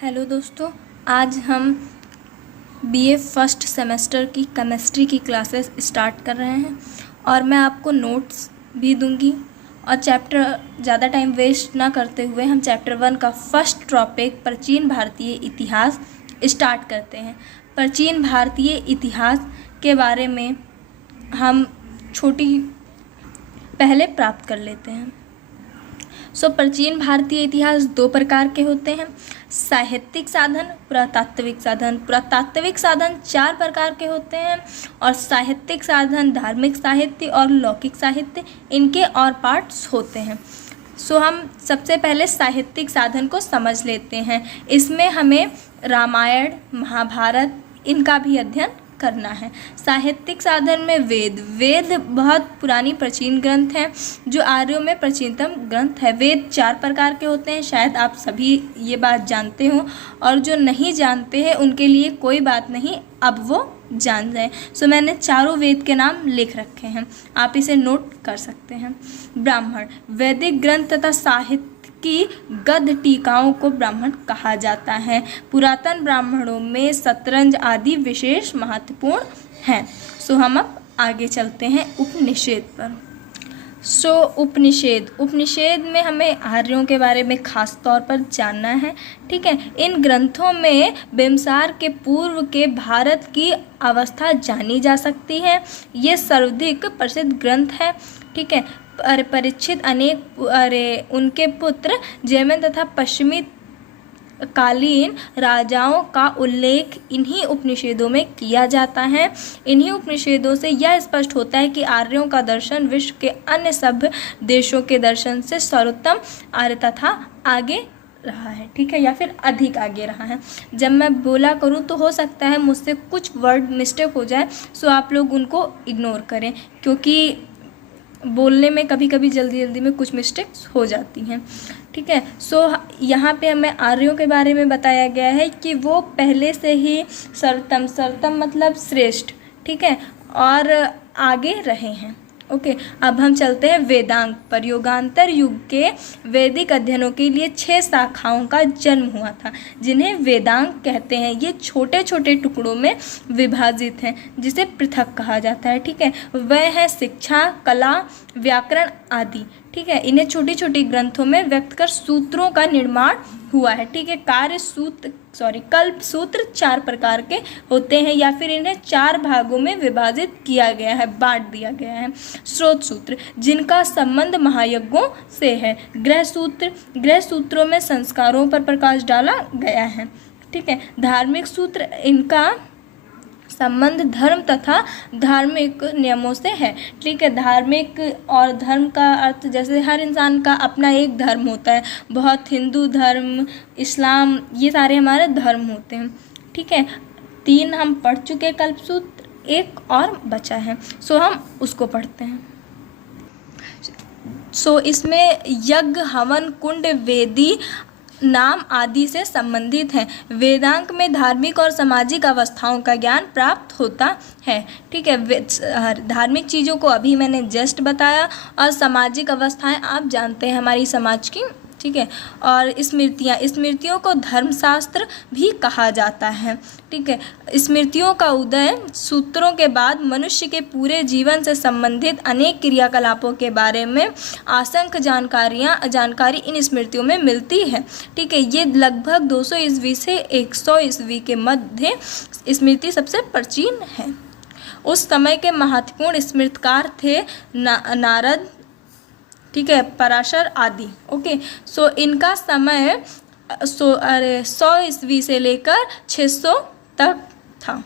Hello दोस्तों, आज हम बीए फर्स्ट सेमेस्टर की केमिस्ट्री की क्लासेस स्टार्ट कर रहे हैं और मैं आपको नोट्स भी दूंगी। और चैप्टर ज़्यादा टाइम वेस्ट ना करते हुए हम चैप्टर 1 का फर्स्ट टॉपिक प्राचीन भारतीय इतिहास स्टार्ट करते हैं। प्राचीन भारतीय इतिहास के बारे में हम छोटी पहले प्राप्त कर लेते हैं। प्राचीन भारतीय इतिहास दो प्रकार के होते हैं, साहित्यिक साधन, पुरातात्विक साधन। पुरातात्विक साधन 4 प्रकार के होते हैं और साहित्यिक साधन धार्मिक साहित्य और लौकिक साहित्य, इनके और पार्ट्स होते हैं। हम सबसे पहले साहित्यिक साधन को समझ लेते हैं। इसमें हमें रामायण, महाभारत, इनका भी अध्ययन करना है। साहित्यिक साधन में वेद बहुत पुरानी प्राचीन ग्रंथ हैं जो आर्यों में प्राचीनतम ग्रंथ है। वेद 4 प्रकार के होते हैं, शायद आप सभी ये बात जानते हो, और जो नहीं जानते हैं उनके लिए कोई बात नहीं, अब वो जान जाए। मैंने चारों वेद के नाम लिख रखे हैं, आप इसे नोट कर सकते हैं। ब्राह्मण, वैदिक ग्रंथ तथा साहित्य की गद्य टीकाओं को ब्राह्मण कहा जाता है। पुरातन ब्राह्मणों में शतरंज आदि विशेष महत्वपूर्ण हैं। हम अब आगे चलते हैं उपनिषद पर। उपनिषद में हमें आर्यों के बारे में खास तौर पर जानना है। ठीक है, इन ग्रंथों में बिम्बसार के पूर्व के भारत की अवस्था जानी जा सकती है। ये सर्वाधिक प्रसिद्ध ग्रंथ है। ठीक है, परीक्षित उनके पुत्र जैमिन तथा पश्चिमी कालीन राजाओं का उल्लेख इन्हीं उपनिषदों में किया जाता है। इन्हीं उपनिषदों से यह स्पष्ट होता है कि आर्यों का दर्शन विश्व के अन्य सभ्य देशों के दर्शन से सर्वोत्तम आर्य तथा आगे रहा है। ठीक है, या फिर अधिक आगे रहा है। जब मैं बोला करूँ तो हो सकता है मुझसे कुछ वर्ड मिस्टेक हो जाए, आप लोग उनको इग्नोर करें, क्योंकि बोलने में कभी कभी जल्दी में कुछ मिस्टेक्स हो जाती हैं। ठीक है, यहाँ पे हमें आर्यों के बारे में बताया गया है कि वो पहले से ही सर्वोत्तम मतलब श्रेष्ठ, ठीक है, और आगे रहे हैं। ओके, अब हम चलते हैं वेदांग पर। युगांतर युग के वैदिक अध्ययनों के लिए 6 शाखाओं का जन्म हुआ था, जिन्हें वेदांग कहते हैं। ये छोटे छोटे टुकड़ों में विभाजित हैं, जिसे पृथक कहा जाता है। ठीक है, वह है शिक्षा, कला, व्याकरण आदि। ठीक है, इन्हें छोटी छोटी ग्रंथों में व्यक्त कर सूत्रों का निर्माण हुआ है। ठीक है, कल्प सूत्र 4 प्रकार के होते हैं, या फिर इन्हें 4 भागों में विभाजित किया गया है, बांट दिया गया है। स्रोत सूत्र, जिनका संबंध महायज्ञों से है। ग्रह सूत्रों में संस्कारों पर प्रकाश डाला गया है। ठीक है, धार्मिक सूत्र, इनका संबंध धर्म तथा धार्मिक नियमों से है। ठीक है, धार्मिक और धर्म का अर्थ, जैसे हर इंसान का अपना एक धर्म होता है, बहुत हिंदू धर्म, इस्लाम, ये सारे हमारे धर्म होते हैं। ठीक है, 3 हम पढ़ चुके कल्पसूत्र, 1 और बचा है, हम उसको पढ़ते हैं। इसमें यज्ञ, हवन, कुंड, वेदी नाम आदि से संबंधित हैं। वेदांग में धार्मिक और सामाजिक अवस्थाओं का ज्ञान प्राप्त होता है। ठीक है, धार्मिक चीज़ों को अभी मैंने जस्ट बताया, और सामाजिक अवस्थाएं आप जानते हैं हमारी समाज की। ठीक है, और स्मृतियों को धर्मशास्त्र भी कहा जाता है। ठीक है, स्मृतियों का उदय सूत्रों के बाद मनुष्य के पूरे जीवन से संबंधित अनेक क्रियाकलापों के बारे में असंख्य जानकारी इन स्मृतियों में मिलती है। ठीक है, ये लगभग 200 ईस्वी से 100 ईस्वी के मध्य स्मृति सबसे प्राचीन है। उस समय के महत्वपूर्ण स्मृतिकार थे नारद, ठीक है, पराशर आदि। ओके, इनका समय 100 ईस्वी से लेकर 600 तक था।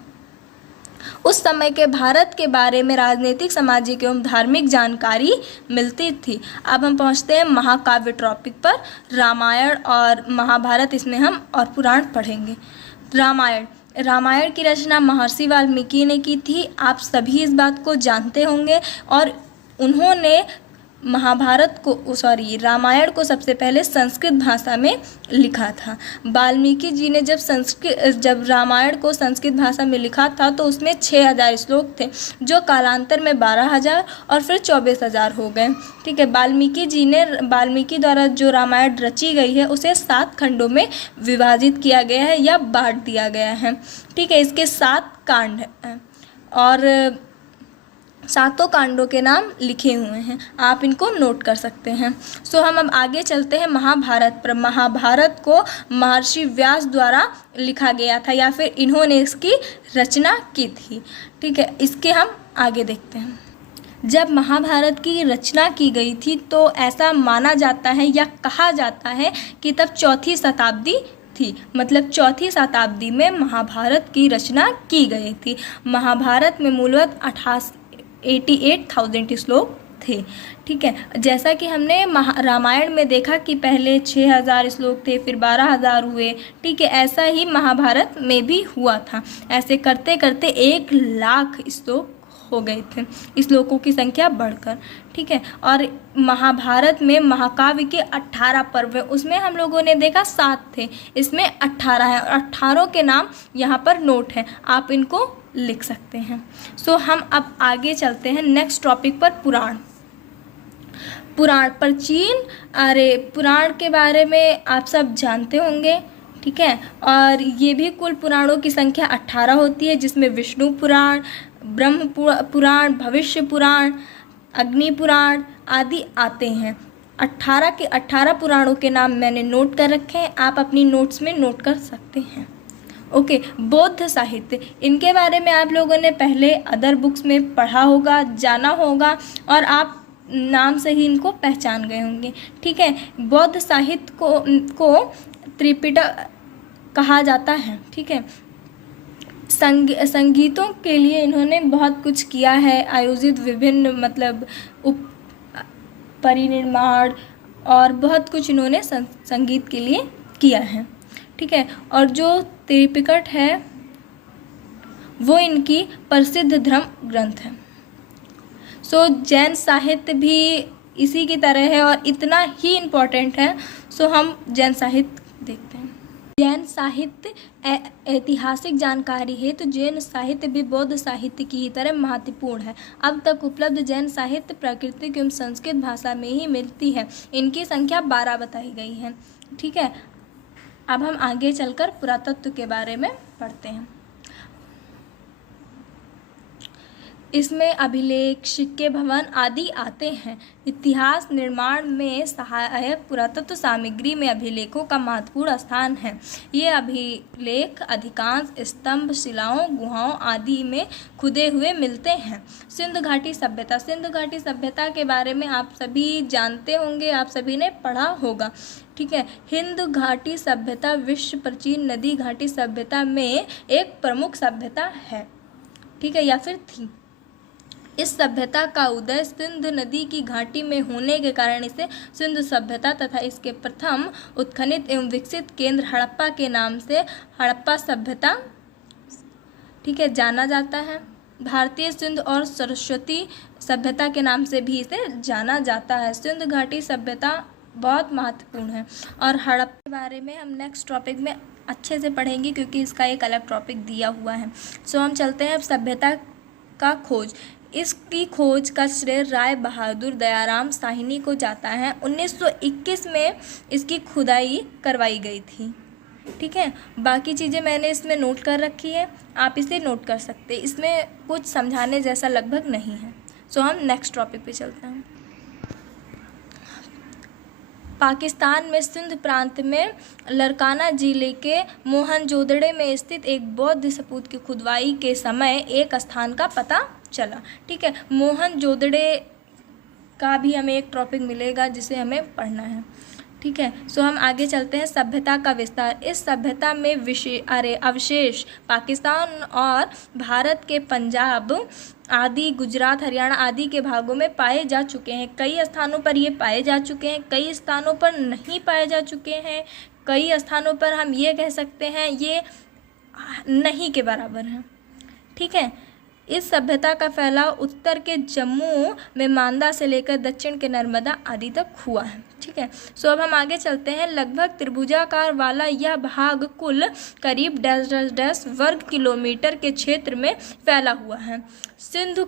उस समय के भारत के बारे में राजनीतिक, सामाजिक एवं धार्मिक जानकारी मिलती थी। अब हम पहुंचते हैं महाकाव्य टॉपिक पर। रामायण और महाभारत, इसमें हम और पुराण पढ़ेंगे। रामायण की रचना महर्षि वाल्मीकि ने की थी। आप सभी इस बात को जानते होंगे, और उन्होंने महाभारत को रामायण को सबसे पहले संस्कृत भाषा में लिखा था। वाल्मीकि जी ने जब रामायण को संस्कृत भाषा में लिखा था तो उसमें 6000 श्लोक थे, जो कालांतर में 12000 और फिर 24000 हो गए। ठीक है, वाल्मीकि द्वारा जो रामायण रची गई है उसे 7 खंडों में विभाजित किया गया है या बांट दिया गया है। ठीक है, इसके 7 कांड हैं और 7 कांडों के नाम लिखे हुए हैं, आप इनको नोट कर सकते हैं। हम अब आगे चलते हैं महाभारत पर। महाभारत को महर्षि व्यास द्वारा लिखा गया था या फिर इन्होंने इसकी रचना की थी। ठीक है, इसके हम आगे देखते हैं। जब महाभारत की रचना की गई थी तो ऐसा माना जाता है या कहा जाता है कि तब 4वीं शताब्दी थी, मतलब 4वीं शताब्दी में महाभारत की रचना की गई थी। महाभारत में मूलतः 88,000 श्लोक थे। ठीक है, जैसा कि हमने रामायण में देखा कि पहले 6000 श्लोक थे, फिर 12000 हुए। ठीक है, ऐसा ही महाभारत में भी हुआ था। ऐसे करते करते 1,00,000 श्लोक हो गए थे, श्लोकों की संख्या बढ़कर। ठीक है, और महाभारत में महाकाव्य के 18 पर्व, उसमें हम लोगों ने देखा 7 थे, इसमें 18 है और 18 के नाम यहाँ पर नोट हैं, आप इनको लिख सकते हैं। हम अब आगे चलते हैं नेक्स्ट टॉपिक पर, पुराण। पुराण के बारे में आप सब जानते होंगे। ठीक है, और ये भी कुल पुराणों की संख्या 18 होती है, जिसमें विष्णु पुराण, ब्रह्म पुराण, भविष्य पुराण, अग्नि पुराण आदि आते हैं। 18 के 18 पुराणों के नाम मैंने नोट कर रखे हैं, आप अपनी नोट्स में नोट कर सकते हैं। ओके, बौद्ध साहित्य, इनके बारे में आप लोगों ने पहले अदर बुक्स में पढ़ा होगा, जाना होगा और आप नाम से ही इनको पहचान गए होंगे। ठीक है, बौद्ध साहित्य को त्रिपिटक कहा जाता है। ठीक है, संगीतों के लिए इन्होंने बहुत कुछ किया है, आयोजित विभिन्न परिनिर्माण और बहुत कुछ इन्होंने संगीत के लिए किया है। ठीक है, और जो त्रिपिटक है वो इनकी प्रसिद्ध धर्म ग्रंथ है। जैन साहित्य भी इसी की तरह है और इतना ही इम्पोर्टेंट है। हम जैन साहित्य देखते हैं। जैन साहित्य ऐतिहासिक जानकारी है तो जैन साहित्य भी बौद्ध साहित्य की ही तरह महत्वपूर्ण है। अब तक उपलब्ध जैन साहित्य प्राकृतिक एवं संस्कृत भाषा में ही मिलती है। इनकी संख्या 12 बताई गई है। ठीक है, अब हम आगे चलकर पुरातत्व के बारे में पढ़ते हैं। इसमें अभिलेख, सिक्के, भवन आदि आते हैं। इतिहास निर्माण में सहायक पुरातत्व सामग्री में अभिलेखों का महत्वपूर्ण स्थान है। ये अभिलेख अधिकांश स्तंभ, शिलाओं, गुहाओं आदि में खुदे हुए मिलते हैं। सिंधु घाटी सभ्यता, सिंधु घाटी सभ्यता के बारे में आप सभी जानते होंगे, आप सभी ने पढ़ा होगा। ठीक है, हिंदू घाटी सभ्यता विश्व प्राचीन नदी घाटी सभ्यता में एक प्रमुख सभ्यता है। ठीक है, या फिर थी। इस सभ्यता का उदय सिंधु नदी की घाटी में होने के कारण इसे सिंधु सभ्यता तथा इसके प्रथम उत्खनित एवं विकसित केंद्र हड़प्पा के नाम से हड़प्पा सभ्यता, ठीक है, जाना जाता है। भारतीय सिंधु और सरस्वती सभ्यता के नाम से भी इसे जाना जाता है। सिंधु घाटी सभ्यता बहुत महत्वपूर्ण है और हड़प्पा के बारे में हम नेक्स्ट टॉपिक में अच्छे से पढ़ेंगे क्योंकि इसका एक अलग टॉपिक दिया हुआ है। हम चलते हैं अब सभ्यता का खोज। इसकी खोज का श्रेय राय बहादुर दयाराम साहनी को जाता है। 1921 में इसकी खुदाई करवाई गई थी। ठीक है, बाकी चीज़ें मैंने इसमें नोट कर रखी है, आप इसे नोट कर सकते हैं। इसमें कुछ समझाने जैसा लगभग नहीं है। हम नेक्स्ट टॉपिक पे चलते हैं। पाकिस्तान में सिंध प्रांत में लरकाना जिले के मोहनजोदड़ो में स्थित एक बौद्ध स्तूप की खुदाई के समय एक स्थान का पता चला। ठीक है, मोहनजोदड़ो का भी हमें एक टॉपिक मिलेगा जिसे हमें पढ़ना है। ठीक है, हम आगे चलते हैं। सभ्यता का विस्तार। इस सभ्यता में अवशेष पाकिस्तान और भारत के पंजाब आदि, गुजरात, हरियाणा आदि के भागों में पाए जा चुके हैं। कई स्थानों पर ये पाए जा चुके हैं, कई स्थानों पर नहीं पाए जा चुके हैं, कई स्थानों पर हम ये कह सकते हैं ये नहीं के बराबर हैं। ठीक है, इस सभ्यता का फैलाव उत्तर के जम्मू में मांदा से लेकर दक्षिण के नर्मदा आदि तक हुआ है। ठीक है, सो अब हम आगे चलते हैं। लगभग त्रिभुजाकार वाला यह भाग कुल करीब डैश डैश डैश वर्ग किलोमीटर के क्षेत्र में फैला हुआ है। सिंधु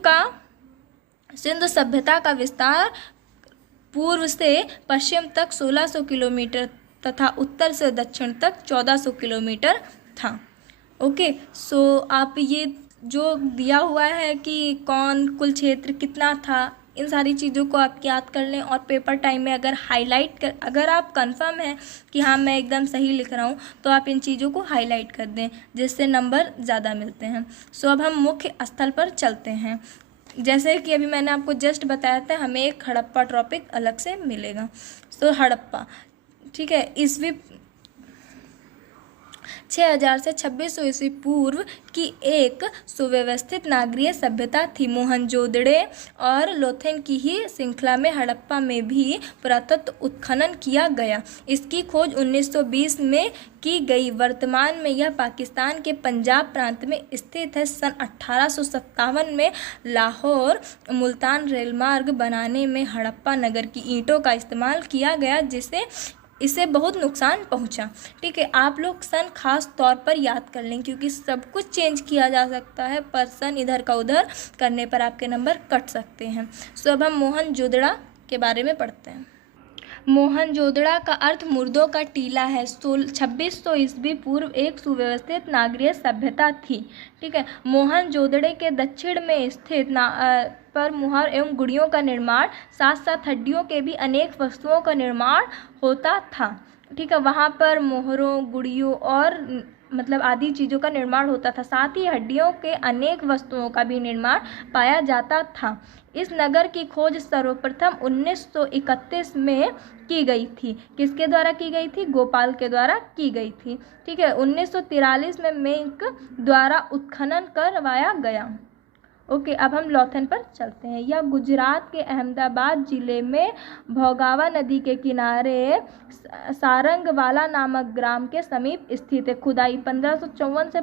सभ्यता का विस्तार पूर्व से पश्चिम तक 1600 किलोमीटर तथा उत्तर से दक्षिण तक 1400 किलोमीटर था। ओके, सो आप ये जो दिया हुआ है कि कौन कुल क्षेत्र कितना था, इन सारी चीज़ों को आप याद कर लें और पेपर टाइम में अगर आप कंफर्म हैं कि हाँ मैं एकदम सही लिख रहा हूँ तो आप इन चीज़ों को हाईलाइट कर दें, जिससे नंबर ज़्यादा मिलते हैं। सो अब हम मुख्य स्थल पर चलते हैं। जैसे कि अभी मैंने आपको जस्ट बताया था, हमें एक हड़प्पा टॉपिक अलग से मिलेगा। सो हड़प्पा, ठीक है, ईस्वी 6000 से 2600 ईस्वी पूर्व की एक सुव्यवस्थित नागरीय सभ्यता थी। मोहनजोदड़ो और लोथल की ही श्रृंखला में हड़प्पा में भी पुरातत्व उत्खनन किया गया। इसकी खोज 1920 में की गई। वर्तमान में यह पाकिस्तान के पंजाब प्रांत में स्थित है। सन 1857 में लाहौर मुल्तान रेलमार्ग बनाने में हड़प्पा नगर की ईंटों का इस्तेमाल किया गया, इससे बहुत नुकसान पहुंचा। ठीक है, आप लोग सन खास तौर पर याद कर लें क्योंकि सब कुछ चेंज किया जा सकता है, पर सन इधर का उधर करने पर आपके नंबर कट सकते हैं। सो अब हम मोहनजोदड़ो के बारे में पढ़ते हैं। मोहनजोदड़ो का अर्थ मुर्दों का टीला है। 2600 ईस्वी पूर्व एक सुव्यवस्थित नागरीय सभ्यता थी। ठीक है, मोहनजोदड़ो के दक्षिण में स्थित पर मुहर एवं गुड़ियों का निर्माण, साथ साथ हड्डियों के भी अनेक वस्तुओं का निर्माण होता था। ठीक है, वहाँ पर मोहरों, गुड़ियों और मतलब आदि चीज़ों का निर्माण होता था। साथ ही हड्डियों के अनेक वस्तुओं का भी निर्माण पाया जाता था। इस नगर की खोज सर्वप्रथम 1931 में की गई थी। किसके द्वारा की गई थी? गोपाल के द्वारा की गई थी। ठीक है, 1943 में मेंक द्वारा उत्खनन करवाया गया। ओके, अब हम लोथल पर चलते हैं। यह गुजरात के अहमदाबाद जिले में भोगावा नदी के किनारे सारंगवाला नामक ग्राम के समीप स्थित है। खुदाई 1554 से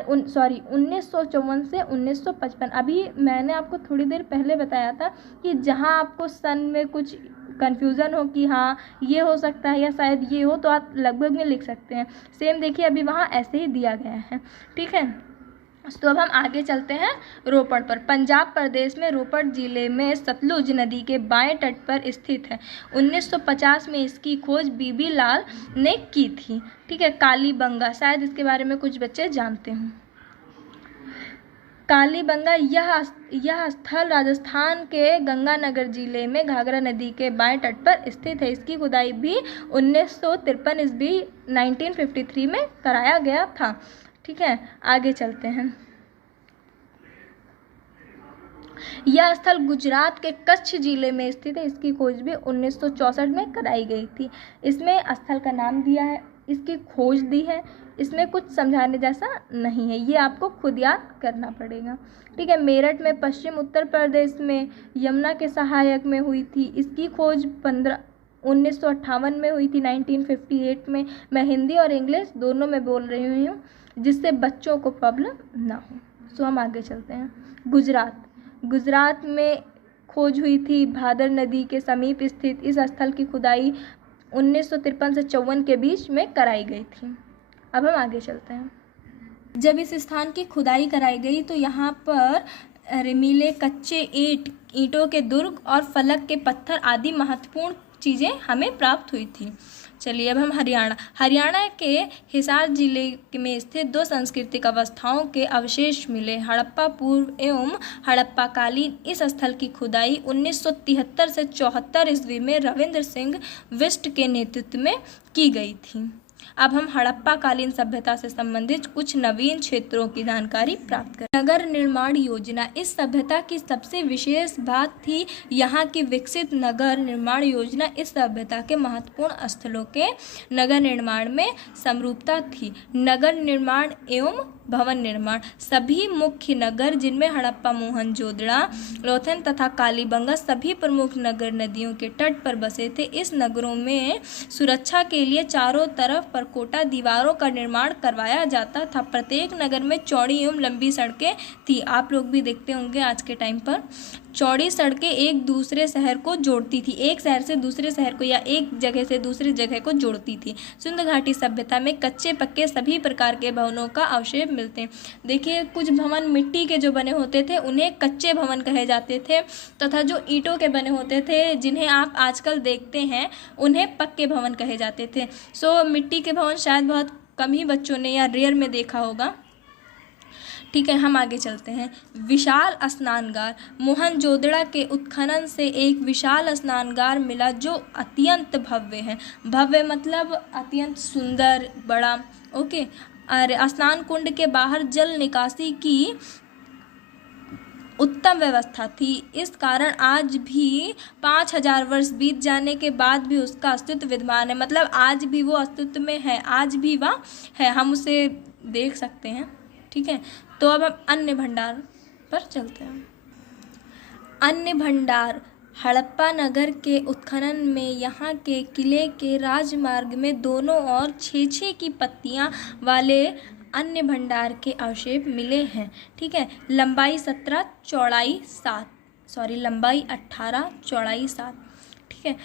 1954 से 1955। अभी मैंने आपको थोड़ी देर पहले बताया था कि जहां आपको सन में कुछ कन्फ्यूज़न हो कि हाँ ये हो सकता है या शायद ये हो, तो आप लगभग में लिख सकते हैं। सेम देखिए, अभी वहाँ ऐसे ही दिया गया है। ठीक है, तो अब हम आगे चलते हैं रोपड़ पर। पंजाब प्रदेश में रोपड़ जिले में सतलुज नदी के बाएं तट पर स्थित है। 1950 में इसकी खोज बीबी लाल ने की थी। ठीक है, कालीबंगा, शायद इसके बारे में कुछ बच्चे जानते हों। कालीबंगा यह स्थल राजस्थान के गंगानगर जिले में घाघरा नदी के बाएं तट पर स्थित है। इसकी खुदाई भी 1953 ईस्वी 1953 में कराया गया था। ठीक है, आगे चलते हैं। यह स्थल गुजरात के कच्छ जिले में स्थित है। इसकी खोज भी 1964 में कराई गई थी। इसमें स्थल का नाम दिया है, इसकी खोज दी है, इसमें कुछ समझाने जैसा नहीं है, ये आपको खुद याद करना पड़ेगा। ठीक है, मेरठ में पश्चिम उत्तर प्रदेश में यमुना के सहायक में हुई थी। इसकी खोज 1958 में हुई थी, 1958 में। मैं हिंदी और इंग्लिश दोनों में बोल रही हूँ जिससे बच्चों को प्रॉब्लम ना हो। सो हम आगे चलते हैं। गुजरात में खोज हुई थी। भादर नदी के समीप स्थित इस स्थल की खुदाई 1953 से 54 के बीच में कराई गई थी। अब हम आगे चलते हैं। जब इस स्थान की खुदाई कराई गई तो यहाँ पर रेमीले कच्चे ईंटों के दुर्ग और फलक के पत्थर आदि महत्वपूर्ण चीज़ें हमें प्राप्त हुई थी। चलिए अब हम हरियाणा के हिसार जिले में स्थित 2 सांस्कृतिक अवस्थाओं के अवशेष मिले। हड़प्पा पूर्व एवं हड़प्पा कालीन। इस स्थल की खुदाई 1973 से 74 ईस्वी में रविंद्र सिंह बिष्ट के नेतृत्व में की गई थी। अब हम हड़प्पा कालीन सभ्यता से संबंधित कुछ नवीन क्षेत्रों की जानकारी प्राप्त करें। नगर निर्माण योजना। इस सभ्यता की सबसे विशेष बात थी यहाँ की विकसित नगर निर्माण योजना। इस सभ्यता के महत्वपूर्ण स्थलों के नगर निर्माण में समरूपता थी। नगर निर्माण एवं भवन निर्माण। सभी मुख्य नगर जिनमें हड़प्पा, मोहनजोदड़ो, लोथल तथा कालीबंगा सभी प्रमुख नगर नदियों के तट पर बसे थे। इस नगरों में सुरक्षा के लिए चारों तरफ परकोटा दीवारों का निर्माण करवाया जाता था। प्रत्येक नगर में चौड़ी एवं लंबी सड़कें थी। आप लोग भी देखते होंगे आज के टाइम पर चौड़ी सड़कें एक दूसरे शहर को जोड़ती थी, एक शहर से दूसरे शहर को या एक जगह से दूसरी जगह को जोड़ती थी। सिंधु घाटी सभ्यता में कच्चे पक्के सभी प्रकार के भवनों का अवशेष मिलते हैं। देखिए, कुछ भवन मिट्टी के जो बने होते थे उन्हें कच्चे भवन कहे जाते थे, तथा जो ईंटों के बने होते थे जिन्हें आप आजकल देखते हैं उन्हें पक्के भवन कहे जाते थे। मिट्टी के भवन शायद बहुत कम ही बच्चों ने या रेयर में देखा होगा। ठीक है, हम आगे चलते हैं। विशाल स्नानगार। मोहनजोदड़ो के उत्खनन से एक विशाल स्नानगार मिला जो अत्यंत भव्य है। भव्य मतलब अत्यंत सुंदर, बड़ा। ओके, और स्नान कुंड के बाहर जल निकासी की उत्तम व्यवस्था थी। इस कारण आज भी 5000 वर्ष बीत जाने के बाद भी उसका अस्तित्व विद्यमान है। मतलब आज भी वो अस्तित्व में है, आज भी वह है, हम उसे देख सकते हैं। ठीक है, तो अब हम अन्य भंडार पर चलते हैं। अन्य भंडार। हड़प्पा नगर के उत्खनन में यहाँ के किले के राजमार्ग में दोनों ओर 6-6 की पत्तियाँ वाले अन्य भंडार के अवशेष मिले हैं। ठीक है, लंबाई 17, चौड़ाई 7, लंबाई 18, चौड़ाई 7। ठीक है,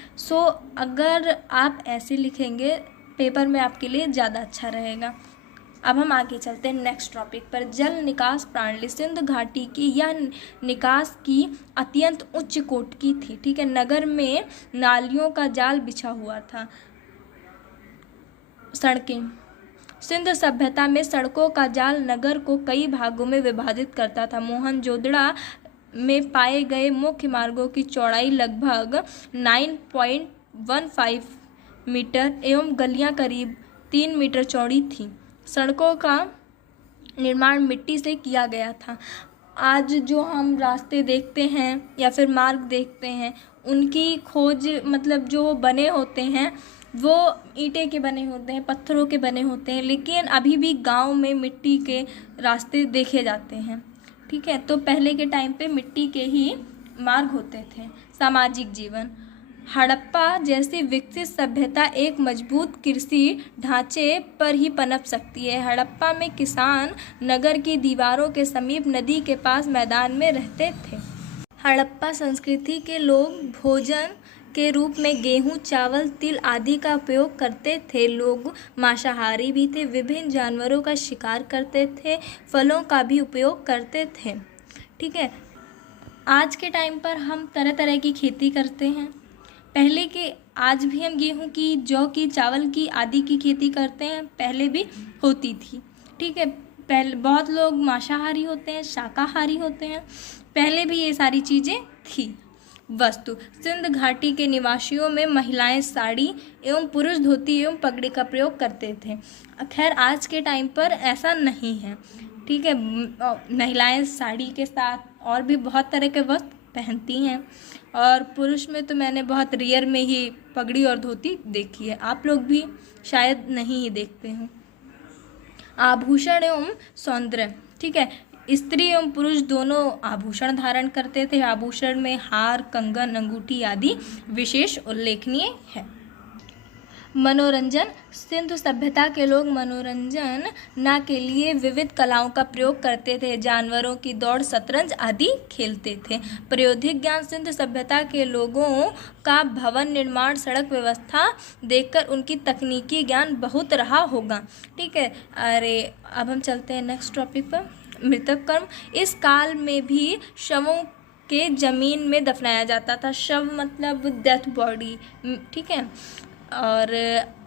अगर आप ऐसे लिखेंगे पेपर में आपके लिए ज़्यादा अच्छा रहेगा। अब हम आगे चलते हैं नेक्स्ट टॉपिक पर। जल निकास प्रणाली। सिंधु घाटी की यह निकास की अत्यंत उच्च कोटि की थी। ठीक है, नगर में नालियों का जाल बिछा हुआ था। सड़कें। सिंधु सभ्यता में सड़कों का जाल नगर को कई भागों में विभाजित करता था। मोहनजोदड़ो में पाए गए मुख्य मार्गों की चौड़ाई लगभग 9.15 मीटर एवं गलियां करीब 3 मीटर चौड़ी थीं। सड़कों का निर्माण मिट्टी से किया गया था। आज जो हम रास्ते देखते हैं या फिर मार्ग देखते हैं उनकी खोज मतलब जो बने होते हैं वो ईंटे के बने होते हैं, पत्थरों के बने होते हैं, लेकिन अभी भी गांव में मिट्टी के रास्ते देखे जाते हैं। ठीक है, तो पहले के टाइम पे मिट्टी के ही मार्ग होते थे। सामाजिक जीवन। हड़प्पा जैसी विकसित सभ्यता एक मजबूत कृषि ढांचे पर ही पनप सकती है। हड़प्पा में किसान नगर की दीवारों के समीप नदी के पास मैदान में रहते थे। हड़प्पा संस्कृति के लोग भोजन के रूप में गेहूं, चावल, तिल आदि का उपयोग करते थे। लोग मांसाहारी भी थे, विभिन्न जानवरों का शिकार करते थे, फलों का भी उपयोग करते थे। ठीक है, आज के टाइम पर हम तरह तरह की खेती करते हैं। पहले के आज भी हम गेहूं की, जौ की, चावल की आदि की खेती करते हैं, पहले भी होती थी। ठीक है, पहले बहुत लोग मांसाहारी होते हैं, शाकाहारी होते हैं, पहले भी ये सारी चीज़ें थी। वस्तु। सिंध घाटी के निवासियों में महिलाएं साड़ी एवं पुरुष धोती एवं पगड़ी का प्रयोग करते थे। खैर आज के टाइम पर ऐसा नहीं है। ठीक है, महिलाएं साड़ी के साथ और भी बहुत तरह के वस्त्र पहनती हैं, और पुरुष में तो मैंने बहुत रेयर में ही पगड़ी और धोती देखी है, आप लोग भी शायद नहीं ही देखते हो। आभूषण एवं सौंदर्य। ठीक है, स्त्री एवं पुरुष दोनों आभूषण धारण करते थे। आभूषण में हार, कंगन, अंगूठी आदि विशेष उल्लेखनीय है। मनोरंजन। सिंधु सभ्यता के लोग मनोरंजन न के लिए विविध कलाओं का प्रयोग करते थे। जानवरों की दौड़, शतरंज आदि खेलते थे। प्रायोगिक ज्ञान। सिंधु सभ्यता के लोगों का भवन निर्माण, सड़क व्यवस्था देखकर उनकी तकनीकी ज्ञान बहुत रहा होगा। ठीक है, अरे अब हम चलते हैं नेक्स्ट टॉपिक पर। मृतक कर्म। इस काल में भी शवों के जमीन में दफनाया जाता था। शव मतलब डेथ बॉडी। ठीक है, और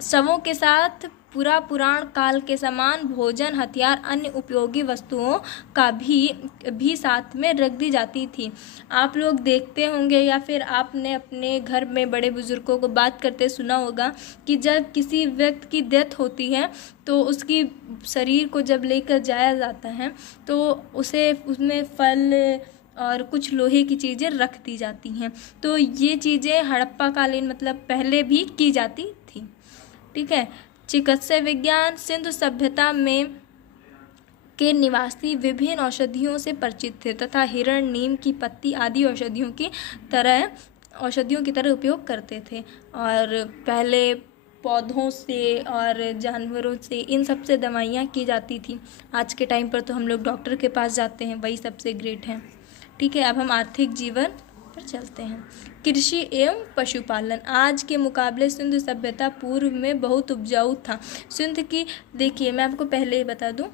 शवों के साथ पुराण काल के समान भोजन, हथियार, अन्य उपयोगी वस्तुओं का भी साथ में रख दी जाती थी। आप लोग देखते होंगे या फिर आपने अपने घर में बड़े बुजुर्गों को बात करते सुना होगा कि जब किसी व्यक्ति की डेथ होती है तो उसकी शरीर को जब लेकर जाया जाता है तो उसमें फल और कुछ लोहे की चीज़ें रख दी जाती हैं। तो ये चीज़ें हड़प्पा कालीन मतलब पहले भी की जाती थी। ठीक है, चिकित्सा विज्ञान। सिंधु सभ्यता में के निवासी विभिन्न औषधियों से परिचित थे तथा हिरण, नीम की पत्ती आदि औषधियों की तरह उपयोग करते थे। और पहले पौधों से और जानवरों से इन सब से दवाइयाँ की जाती थी। आज के टाइम पर तो हम लोग डॉक्टर के पास जाते हैं, वही सबसे ग्रेट है। ठीक है, अब हम आर्थिक जीवन पर चलते हैं। कृषि एवं पशुपालन। आज के मुकाबले सिंधु सभ्यता पूर्व में बहुत उपजाऊ था। सिंध की, देखिए मैं आपको पहले ही बता दूं,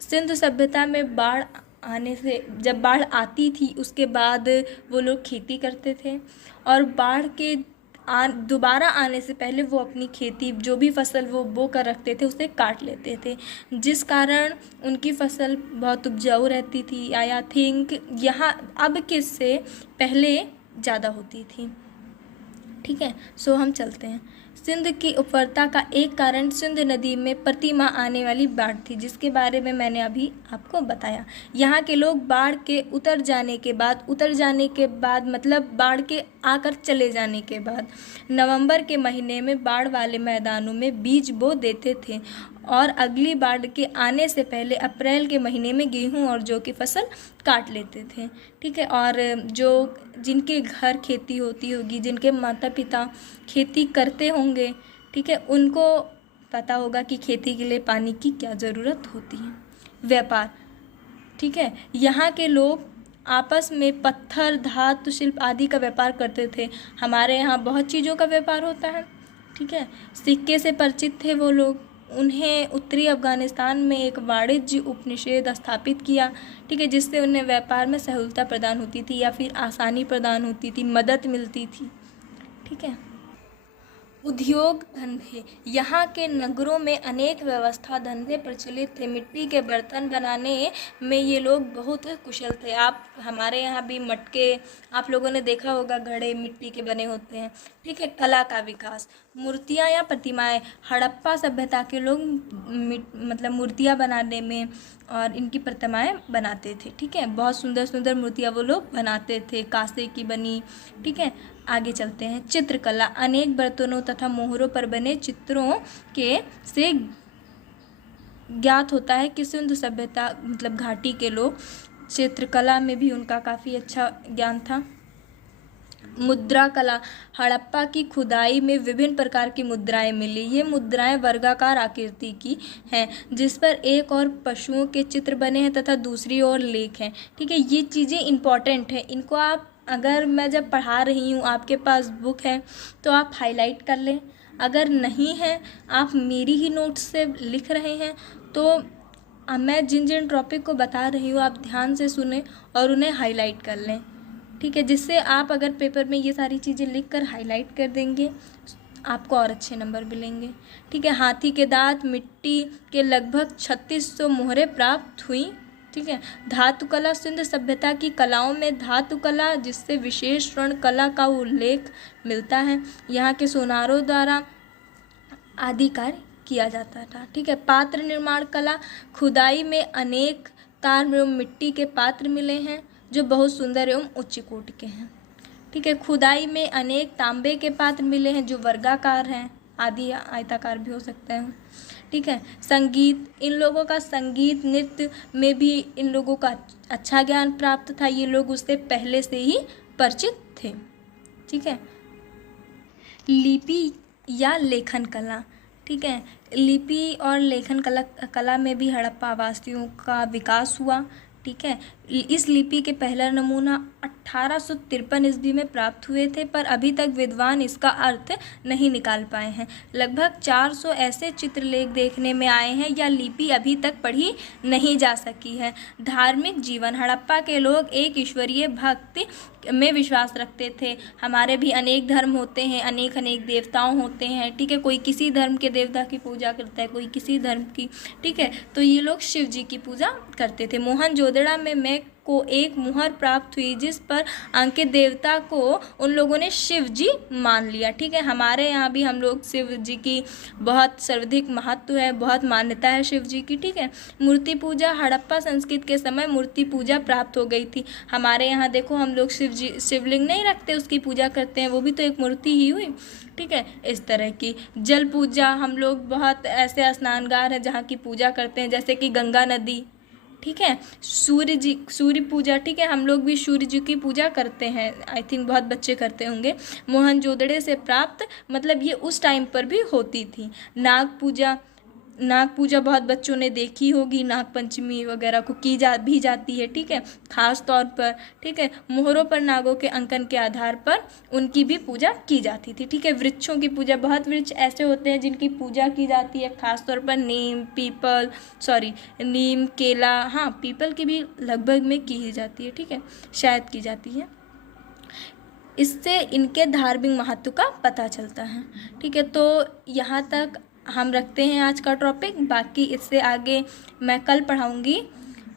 सिंधु सभ्यता में बाढ़ आने से, जब बाढ़ आती थी उसके बाद वो लोग खेती करते थे और बाढ़ के दोबारा आने से पहले वो अपनी खेती, जो भी फसल वो बो कर रखते थे उसे काट लेते थे, जिस कारण उनकी फसल बहुत उपजाऊ रहती थी। आई थिंक यहाँ अब के से पहले ज़्यादा होती थी। ठीक है, सो हम चलते हैं। सिंध की उपरता का एक कारण सिंध नदी में प्रति माह आने वाली बाढ़ थी, जिसके बारे में मैंने अभी आपको बताया। यहाँ के लोग बाढ़ के उतर जाने के बाद मतलब बाढ़ के आकर चले जाने के बाद नवंबर के महीने में बाढ़ वाले मैदानों में बीज बो देते थे और अगली बाढ़ के आने से पहले अप्रैल के महीने में गेहूं और जौ की फसल काट लेते थे। ठीक है, और जो जिनके घर खेती होती होगी, जिनके माता पिता खेती करते होंगे, ठीक है, उनको पता होगा कि खेती के लिए पानी की क्या ज़रूरत होती है। व्यापार। ठीक है, यहाँ के लोग आपस में पत्थर, धातु शिल्प आदि का व्यापार करते थे। हमारे यहाँ बहुत चीज़ों का व्यापार होता है। ठीक है, सिक्के से परिचित थे वो लोग। उन्हें उत्तरी अफगानिस्तान में एक वाणिज्य उपनिषेध स्थापित किया। ठीक है, जिससे उन्हें व्यापार में सहूलता प्रदान होती थी या फिर आसानी प्रदान होती थी, मदद मिलती थी। ठीक है, उद्योग धंधे। यहाँ के नगरों में अनेक व्यवस्था धंधे प्रचलित थे। मिट्टी के बर्तन बनाने में ये लोग बहुत कुशल थे। आप हमारे यहाँ भी मटके आप लोगों ने देखा होगा, घड़े मिट्टी के बने होते हैं। ठीक है, कला का विकास। मूर्तियाँ या प्रतिमाएं। हड़प्पा सभ्यता के लोग मतलब मूर्तियाँ बनाने में और इनकी प्रतिमाएं बनाते थे। ठीक है, बहुत सुंदर सुंदर मूर्तियाँ वो लोग बनाते थे, कांसे की बनी। ठीक है, आगे चलते हैं। चित्रकला। अनेक बर्तनों तथा मोहरों पर बने चित्रों के से ज्ञात होता है कि सिंधु सभ्यता मतलब घाटी के लोग, चित्रकला में भी उनका काफ़ी अच्छा ज्ञान था। मुद्रा कला। हड़प्पा की खुदाई में विभिन्न प्रकार की मुद्राएं मिली। ये मुद्राएं वर्गाकार आकृति की हैं, जिस पर एक और पशुओं के चित्र बने हैं तथा दूसरी ओर लेख हैं। ठीक है, ये चीज़ें इंपॉर्टेंट हैं, इनको आप, अगर मैं जब पढ़ा रही हूँ आपके पास बुक है तो आप हाईलाइट कर लें। अगर नहीं है, आप मेरी ही नोट्स से लिख रहे हैं, तो मैं जिन जिन टॉपिक को बता रही हूँ आप ध्यान से सुने और उन्हें हाईलाइट कर लें। ठीक है, जिससे आप अगर पेपर में ये सारी चीज़ें लिख कर हाईलाइट कर देंगे, आपको और अच्छे नंबर मिलेंगे। ठीक है, हाथी के दांत। मिट्टी के लगभग 3600 मोहरें प्राप्त हुई। ठीक है, धातु कला। सिंधु सभ्यता की कलाओं में धातु कला, जिससे विशेष स्वर्ण कला का उल्लेख मिलता है। यहाँ के सोनारों द्वारा आदि कार्य किया जाता था। ठीक है, पात्र निर्माण कला। खुदाई में अनेक ताम्र एवं मिट्टी के पात्र मिले हैं जो बहुत सुंदर एवं उच्च कोटि के हैं। ठीक है, खुदाई में अनेक तांबे के पात्र मिले हैं जो वर्गाकार हैं, आदि आयताकार भी हो सकते हैं। ठीक है, संगीत। इन लोगों का संगीत नृत्य में भी इन लोगों का अच्छा ज्ञान प्राप्त था, ये लोग उससे पहले से ही परिचित थे। ठीक है, लिपि या लेखन कला। ठीक है, लिपि और लेखन कला में भी हड़प्पा वासियों का विकास हुआ। ठीक है, इस लिपि के पहला नमूना 1853 ईस्वी में प्राप्त हुए थे, पर अभी तक विद्वान इसका अर्थ नहीं निकाल पाए हैं। लगभग 400 ऐसे चित्रलेख देखने में आए हैं या लिपि अभी तक पढ़ी नहीं जा सकी है। धार्मिक जीवन। हड़प्पा के लोग एक ईश्वरीय भक्ति में विश्वास रखते थे। हमारे भी अनेक धर्म होते हैं, अनेक अनेक देवताओं होते हैं। ठीक है, कोई किसी धर्म के देवता की पूजा करता है, कोई किसी धर्म की। ठीक है, तो ये लोग शिव जी की पूजा करते थे। मोहनजोदड़ो में को एक मुहर प्राप्त हुई जिस पर अंकित देवता को उन लोगों ने शिव जी मान लिया। ठीक है, हमारे यहाँ भी हम लोग शिव जी की बहुत सर्वाधिक महत्व है, बहुत मान्यता है शिव जी की। ठीक है, मूर्ति पूजा। हड़प्पा संस्कृति के समय मूर्ति पूजा प्राप्त हो गई थी। हमारे यहाँ देखो हम लोग शिवलिंग नहीं रखते, उसकी पूजा करते हैं, वो भी तो एक मूर्ति ही हुई। ठीक है, इस तरह की जल पूजा। हम लोग बहुत ऐसे स्नानगार हैं जहाँ की पूजा करते हैं, जैसे कि गंगा नदी। ठीक है। सूर्य पूजा, ठीक है, हम लोग भी सूर्य जी की पूजा करते हैं, आई थिंक बहुत बच्चे करते होंगे। मोहनजोदड़ो से प्राप्त, मतलब ये उस टाइम पर भी होती थी। नाग पूजा बहुत बच्चों ने देखी होगी, नाग पंचमी वगैरह को भी जाती है, ठीक है, खास तौर पर, ठीक है। मोहरों पर नागों के अंकन के आधार पर उनकी भी पूजा की जाती थी, ठीक है। वृक्षों की पूजा, बहुत वृक्ष ऐसे होते हैं जिनकी पूजा की जाती है, खास तौर पर नीम, केला, हाँ पीपल की भी लगभग में की ही जाती है, ठीक है, शायद की जाती है। इससे इनके धार्मिक महत्व का पता चलता है, ठीक है। तो यहाँ तक हम रखते हैं आज का टॉपिक, बाकी इससे आगे मैं कल पढ़ाऊँगी।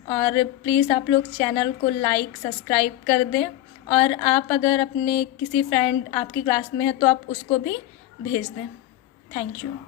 और प्लीज़ आप लोग चैनल को लाइक सब्सक्राइब कर दें, और आप अगर अपने किसी फ्रेंड आपकी क्लास में है तो आप उसको भी भेज दें। Thank you.